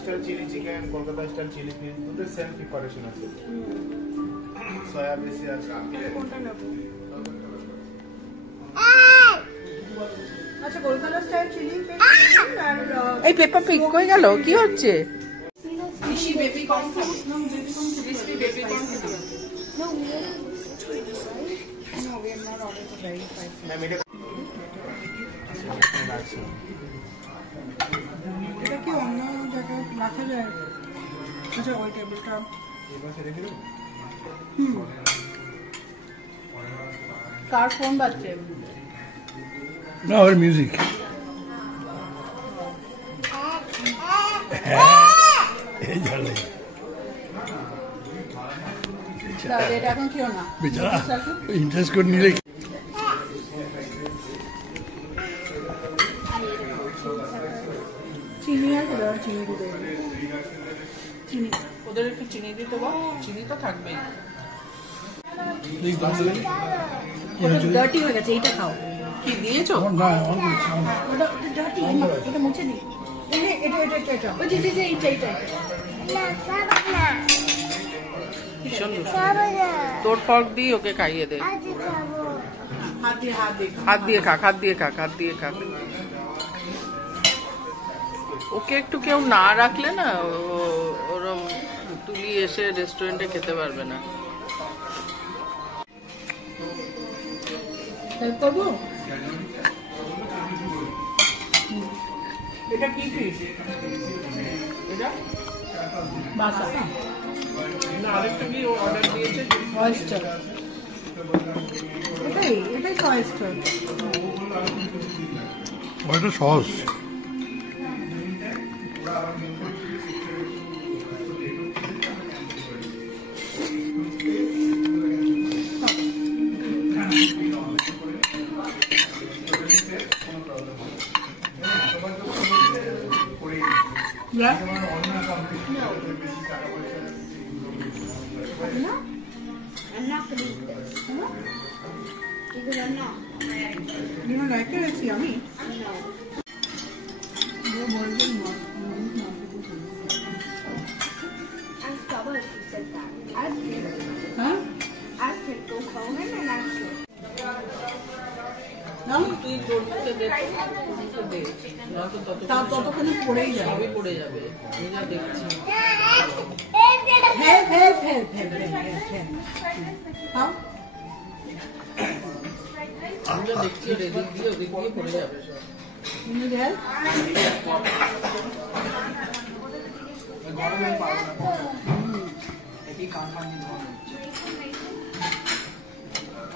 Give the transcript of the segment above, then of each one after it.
Style chilli chicken, Kolkata style chilli fish দুটো same preparation আছে। Soya বেশি আছে। কোনটা নেব? আচ্ছা কলকাতা স্টাইল চিলি ফিশ আর এই পেপার পিক কই গেল? কি হচ্ছে? fishy baby corn খাবে? No, baby corn crispy baby corn খাবে? No, we are not ordered for very spicy. Ma'am এটা এটা কি অন্য জায়গায় রাখা যায়? আচ্ছা ওই টেবিলটা কার ফোন বাজছে? না ওর মিউজিক। এই ঝালে এটা এখন কেউ না বেচারা ইন্টারেস্ট করে নিলে চিনি আছে, চিনি দিতে চিনি ওদের একটু চিনি দিতে বল, চিনি তো থাকবেই। ডার্টি হয়ে গেছে, এইটা খাও। কি দিয়েছো? না ওটা ডার্টি, এটা মুছে দিই। এটা ওই যে এইটা ভীষণ তোর ফর্ক দিয়ে ওকে খাইয়ে দে। হাত দিয়ে খাক, হাত দিয়ে খাক, হাত দিয়ে খাক। ওকে একটু কেউ না রাখলে না ওরম তুলি এসে রেস্টুরেন্টে খেতে পারবে না। করবো? এটা কি ফিশ? এটা বাসা না, আরেকটা কি অর্ডার দিয়েছে? অয়েস্টার। এটাই তো অয়েস্টার। ওটা sauce. Yeah. No, I'm not gonna eat this. No? Because I'm not. You don't like it? It's yummy. No. I'm stubborn if you said that. Ask him. Huh? Ask him. Go call him and ask him. No? তুই তোরকে দে, ততক্ষণে পড়েই যাবে। সবই পড়ে যাবে। আমি যা দেখছি খাও। আমি যা দেখছি ওর এদিক দিয়ে ওদিক দিয়ে পড়ে যাবে সব। You need help?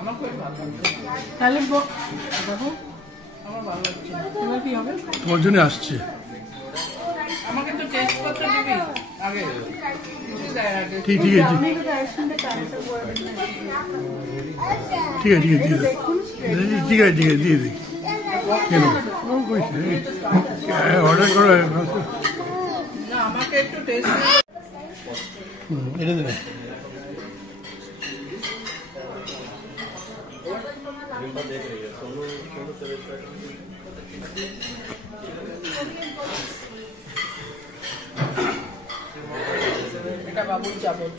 আমার খুব ভালো লাগছে। তাহলে দেখো আমার ভালো লাগছে। এবার কি হবে? তোমার জন্য আসছে। আমাকে তো টেস্ট করতে দিবি আগে। ঠিক আছে আপনি একটু ডাইরেকশনটা ক্যান্সেল করে দিন। ঠিক আছে দিয়ে দে। ঠিক আছে দিয়ে দে। কেন অর্ডার করো। না, আমাকে একটু টেস্ট এটা দেবে। এটা বাবুর চামচ।